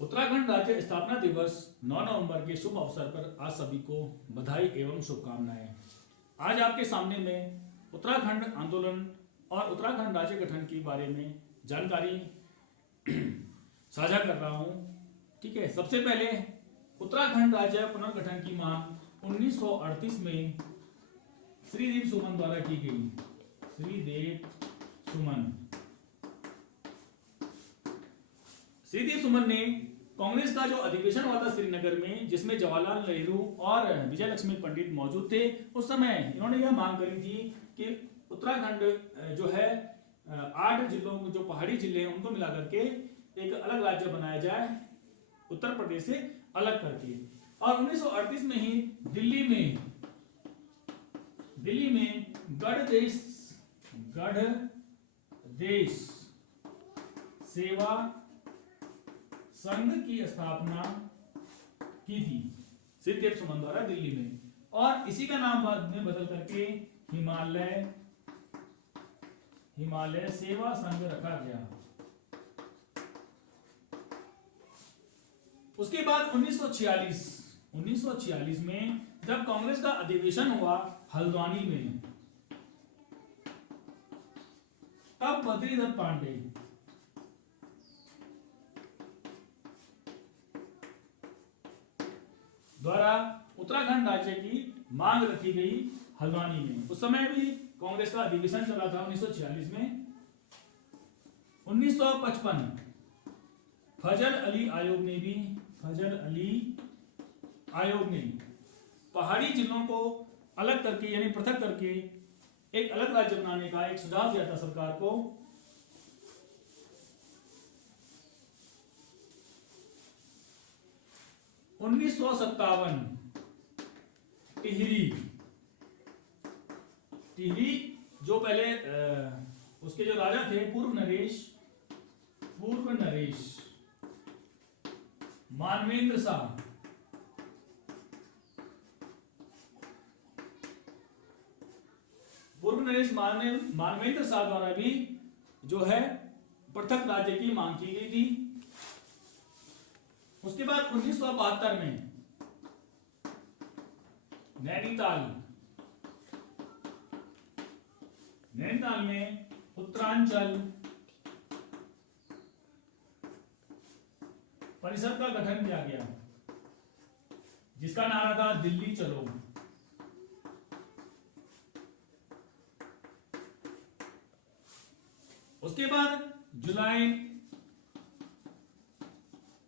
उत्तराखंड राज्य स्थापना दिवस 9 नवंबर के शुभ अवसर पर आज सभी को बधाई एवं शुभकामनाएं। आज आपके सामने मैं उत्तराखंड आंदोलन और उत्तराखंड राज्य गठन के बारे में जानकारी साझा कर रहा हूं। ठीक है, सबसे पहले उत्तराखंड राज्य पुनर्गठन की मांग 1938 में श्रीदेव सुमन द्वारा की गई। श्रीदेव सुमन ने कांग्रेस का जो अधिवेशन हुआ था श्रीनगर में, जिसमें जवाहरलाल नेहरू और विजय लक्ष्मी पंडित मौजूद थे, उस समय इन्होंने यह मांग करी थी कि उत्तराखंड जो है 8 जिलों जो पहाड़ी जिले हैं उनको मिला करके एक अलग राज्य बनाया जाए, उत्तर प्रदेश से अलग करके। और 1938 में ही दिल्ली में गढ़ देश सेवा संघ की स्थापना की थी श्रीदेव सुमन द्वारा दिल्ली में, और इसी का नाम बाद में बदल करके हिमालय सेवा संघ रखा गया। उसके बाद 1946 में जब कांग्रेस का अधिवेशन हुआ हल्द्वानी में, तब बद्रीदत्त पांडे द्वारा उत्तराखंड राज्य की मांग रखी गई हल्द्वानी में। उस समय भी कांग्रेस का अधिवेशन चला था 1946 में। 1955 फजल अली आयोग ने पहाड़ी जिलों को अलग करके यानी पृथक करके एक अलग राज्य बनाने का एक सुझाव दिया था सरकार को। उन्नीस टिहरी जो पहले उसके जो राजा थे पूर्व नरेश मानवेंद्र शाह, मानवेंद्र शाह द्वारा भी जो है पृथक राज्य की मांग की गई थी। उसके बाद 1972 में नैनीताल में उत्तरांचल परिषद का गठन किया गया, जिसका नारा था दिल्ली चलो। उसके बाद जुलाई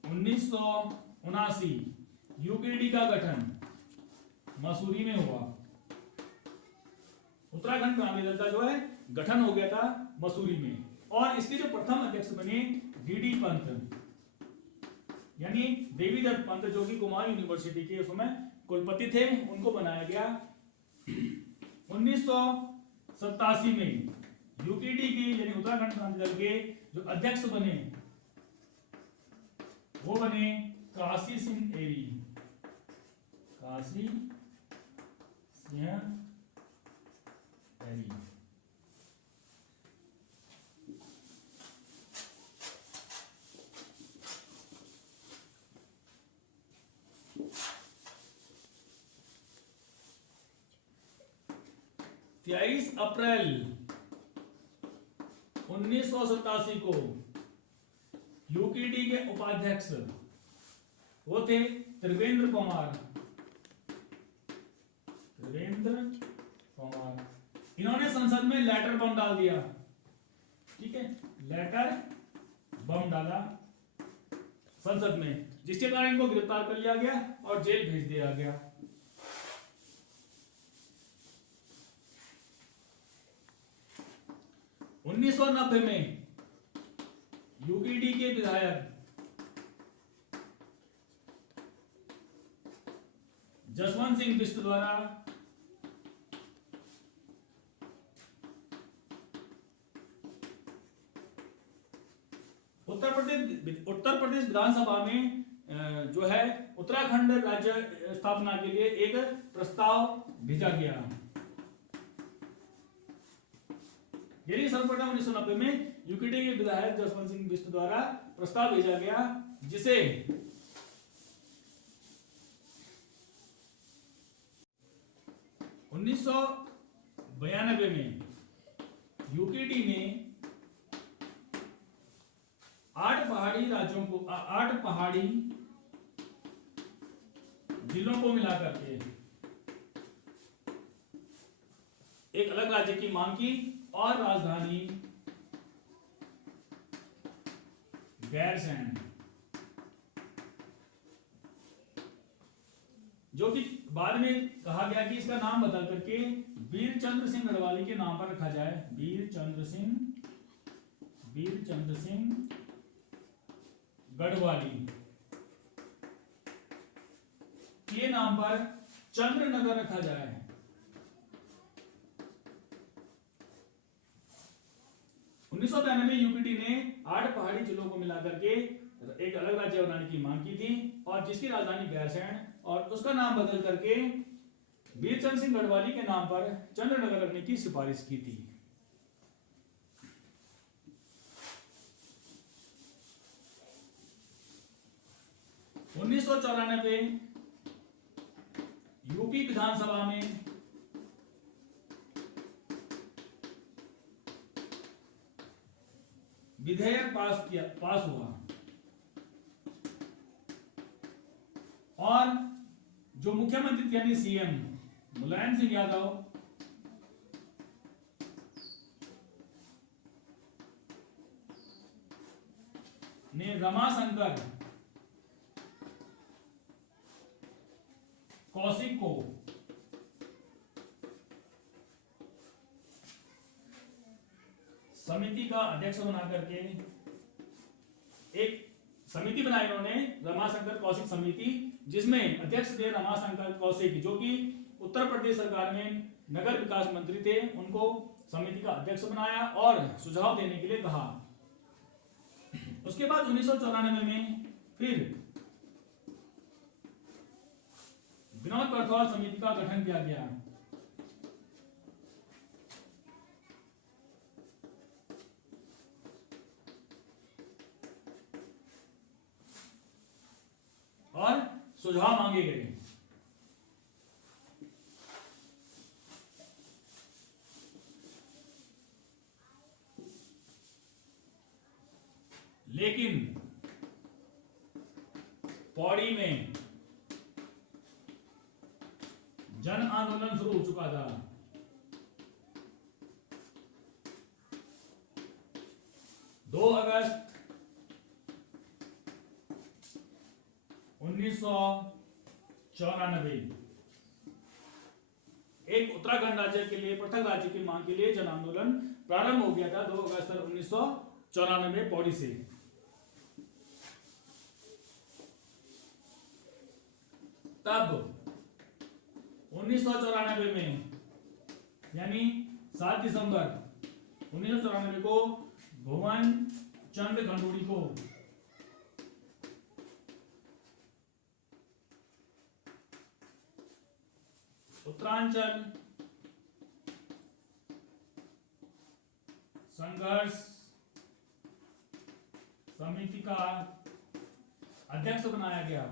1979 यूकेडी का गठन मसूरी में हुआ। उत्तराखंड क्रांति दल का जो है गठन हो गया था मसूरी में, और इसके जो प्रथम अध्यक्ष बने डीडी पंत यानी देवीदत्त पंत, जो कि कुमार यूनिवर्सिटी के उस समय कुलपति थे, उनको बनाया गया। 1987 में यूकेडी की यानी उत्तराखंड क्रांति दल के जो अध्यक्ष बने वो बने काशी सिंह एरी। 23 अप्रैल 1987 को यूकेडी के उपाध्यक्ष वो थे त्रिवेंद्र कुमार। इन्होंने संसद में लेटर बम डाल दिया। ठीक है, लेटर बम डाला संसद में, जिसके कारण इनको गिरफ्तार कर लिया गया और जेल भेज दिया गया। उन्नीस सौ 1990 में यूकेडी के विधायक जसवंत सिंह बिष्ट द्वारा उत्तर प्रदेश विधानसभा में जो है उत्तराखंड राज्य स्थापना के लिए एक प्रस्ताव भेजा गया। यदि सर्वप्रथम 1990 में यूकेडी के विधायक जसवंत सिंह बिष्ट द्वारा प्रस्ताव भेजा गया, जिसे 1992 में यूकेडी ने 8 पहाड़ी जिलों को मिलाकर के एक अलग राज्य की मांग की और राजधानी गैरसैंण, जो कि बाद में कहा गया कि इसका नाम बदल करके वीरचंद्र सिंह गढ़वाली के नाम पर रखा जाए। वीरचंद्र सिंह गढ़वाली के नाम पर चंद्रनगर रखा जाए। उन्नीस सौ 92 में यूपीटी ने 8 पहाड़ी जिलों को मिलाकर के एक अलग राज्य बनाने की मांग की थी और जिसकी राजधानी गैरसैंण और उसका नाम बदल करके वीरचंद्र सिंह गढ़वाली के नाम पर चंद्रनगर रखने की सिफारिश की थी। उन्नीस सौ 94 यूपी विधानसभा में विधेयक पास हुआ और जो मुख्यमंत्री यानी सीएम मुलायम सिंह यादव ने रमाशंकर कौशिक को समिति का अध्यक्ष बना करके एक समिति बनाई उन्होंने, रमाशंकर कौशिक समिति, जिसमें अध्यक्ष थे रमाशंकर कौशिक, जो कि उत्तर प्रदेश सरकार में नगर विकास मंत्री थे। उनको समिति का अध्यक्ष बनाया और सुझाव देने के लिए कहा। उसके बाद 1994 में फिर विनोद बरथौल समिति का गठन किया गया और सुझाव मांगे गए। लेकिन पौड़ी में जन आंदोलन शुरू हो चुका था। 2 अगस्त 1994 एक उत्तराखंड राज्य के लिए, पृथक राज्य की मांग के लिए जन आंदोलन प्रारंभ हो गया था 2 अगस्त 1994 पौड़ी से। तब 1994 में यानी 7 दिसंबर 1994 को भुवन चंद खंडूड़ी को उत्तरांचल संघर्ष समिति का अध्यक्ष बनाया गया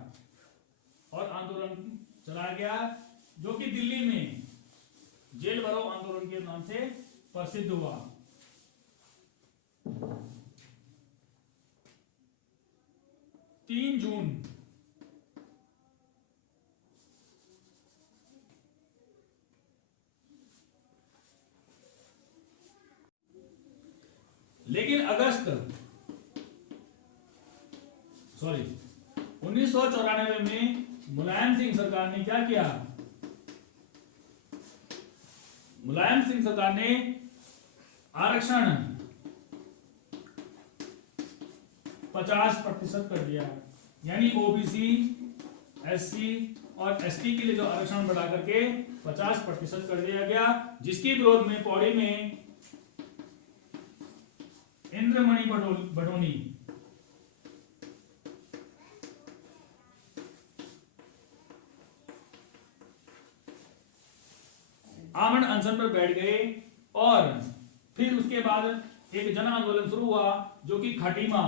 और आंदोलन चलाया गया, जो कि दिल्ली में जेल भरो आंदोलन के नाम से प्रसिद्ध हुआ। जून लेकिन 1994 में मुलायम सिंह सरकार ने क्या किया? मुलायम सिंह सरकार ने आरक्षण 50% कर दिया, यानी ओबीसी, एससी और एसटी के लिए जो आरक्षण बढ़ा करके 50% कर दिया गया, जिसके विरोध में पौड़ी में इंद्रमणि बडोनी आमरण अनशन पर बैठ गए और फिर उसके बाद एक जन आंदोलन शुरू हुआ जो कि खटीमा,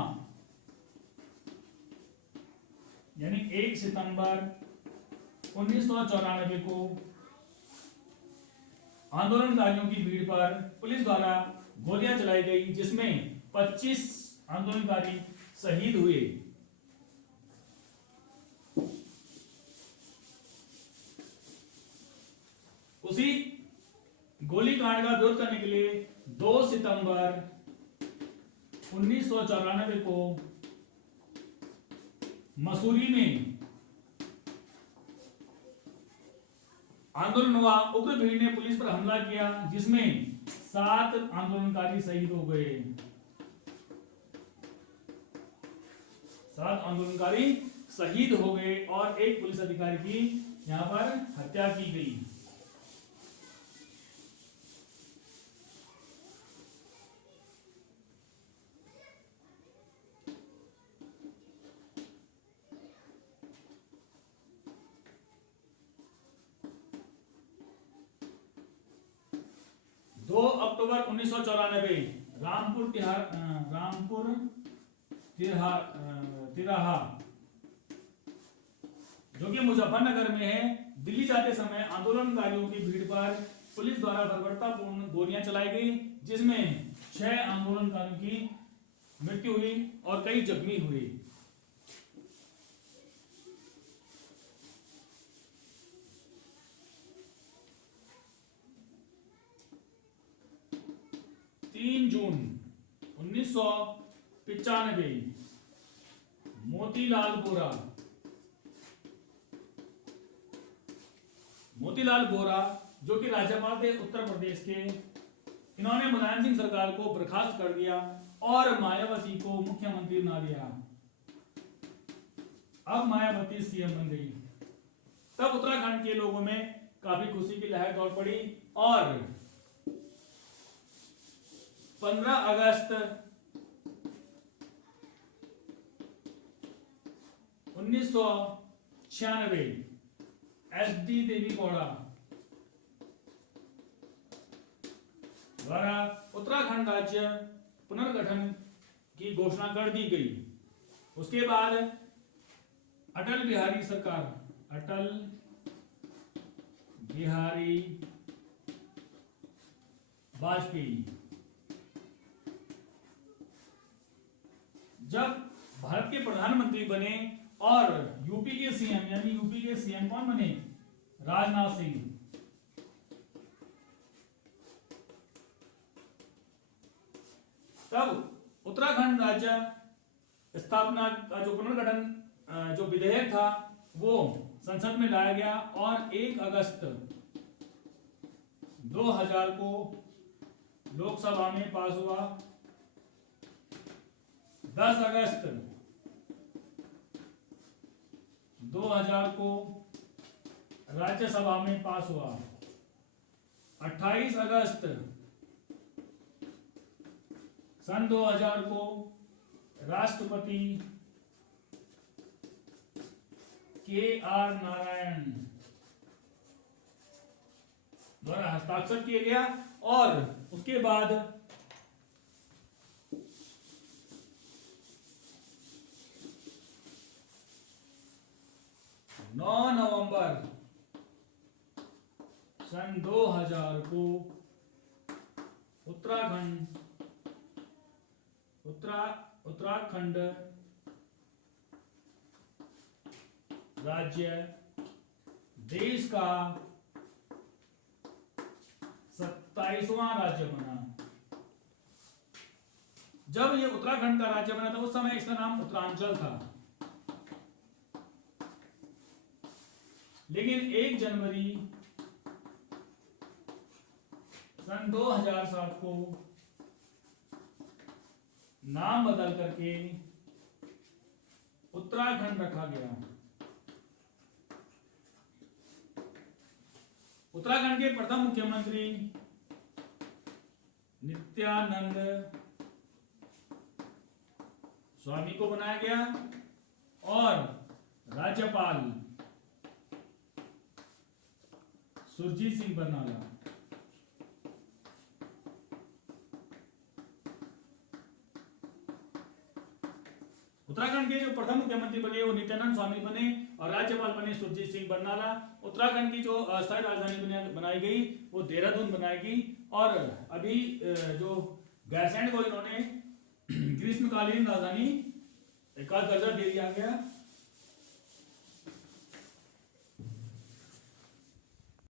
यानी 1 सितंबर 1994 को आंदोलनकारियों की भीड़ पर पुलिस द्वारा गोलियां चलाई गई, जिसमें 25 आंदोलनकारी शहीद हुए। उसी गोलीकांड का विरोध करने के लिए 2 सितंबर 1994 को मसूरी में आंदोलन हुआ। उग्र भीड़ ने पुलिस पर हमला किया, जिसमें 7 आंदोलनकारी शहीद हो गए। 7 आंदोलनकारी शहीद हो गए और एक पुलिस अधिकारी की यहां पर हत्या की गई। अक्टूबर 1994 रामपुर तिराहा जो कि मुजफ्फरनगर में है, दिल्ली जाते समय आंदोलनकारियों की भीड़ पर पुलिस द्वारा बर्बरतापूर्ण गोलियां चलाई गई, जिसमें 6 आंदोलनकारियों की मृत्यु हुई और कई जख्मी हुए। जून 1995 मोतीलाल बोरा जो कि राज्यपाल थे उत्तर प्रदेश के, इन्होंने मुलायम सिंह सरकार को बर्खास्त कर दिया और मायावती को मुख्यमंत्री बना दिया। अब मायावती सीएम बन गई। तब उत्तराखंड के लोगों में काफी खुशी की लहर दौड़ पड़ी और 15 अगस्त 1996 SD देवीगौड़ा द्वारा उत्तराखंड राज्य पुनर्गठन की घोषणा कर दी गई। उसके बाद अटल बिहारी वाजपेयी जब भारत के प्रधानमंत्री बने और यूपी के सीएम कौन बने? राजनाथ सिंह। तब उत्तराखंड राज्य स्थापना का जो पुनर्गठन जो विधेयक था वो संसद में लाया गया और 1 अगस्त 2000 को लोकसभा में पास हुआ। 10 अगस्त 2000 को राज्यसभा में पास हुआ। 28 अगस्त सन 2000 को राष्ट्रपति KR नारायण द्वारा हस्ताक्षर किया गया और उसके बाद 9 नवंबर सन 2000 को उत्तराखंड राज्य देश का 27वां राज्य बना। जब ये उत्तराखंड का राज्य बना था उस समय इसका नाम उत्तरांचल था, लेकिन 1 जनवरी सन 2007 को नाम बदल करके उत्तराखंड रखा गया। उत्तराखंड के प्रथम मुख्यमंत्री नित्यानंद स्वामी को बनाया गया और राज्यपाल सुरजीत सिंह बरनाला। उत्तराखंड के जो प्रथम मुख्यमंत्री बने वो नित्यानंद स्वामी बने और राज्यपाल बने सुरजीत सिंह बरनाला। उत्तराखंड की जो अस्थायी राजधानी बनाई गई वो देहरादून बनाई गई। और अभी जो गैरसैंण को इन्होंने ग्रीष्मकालीन राजधानी का दर्जा दे दिया गया।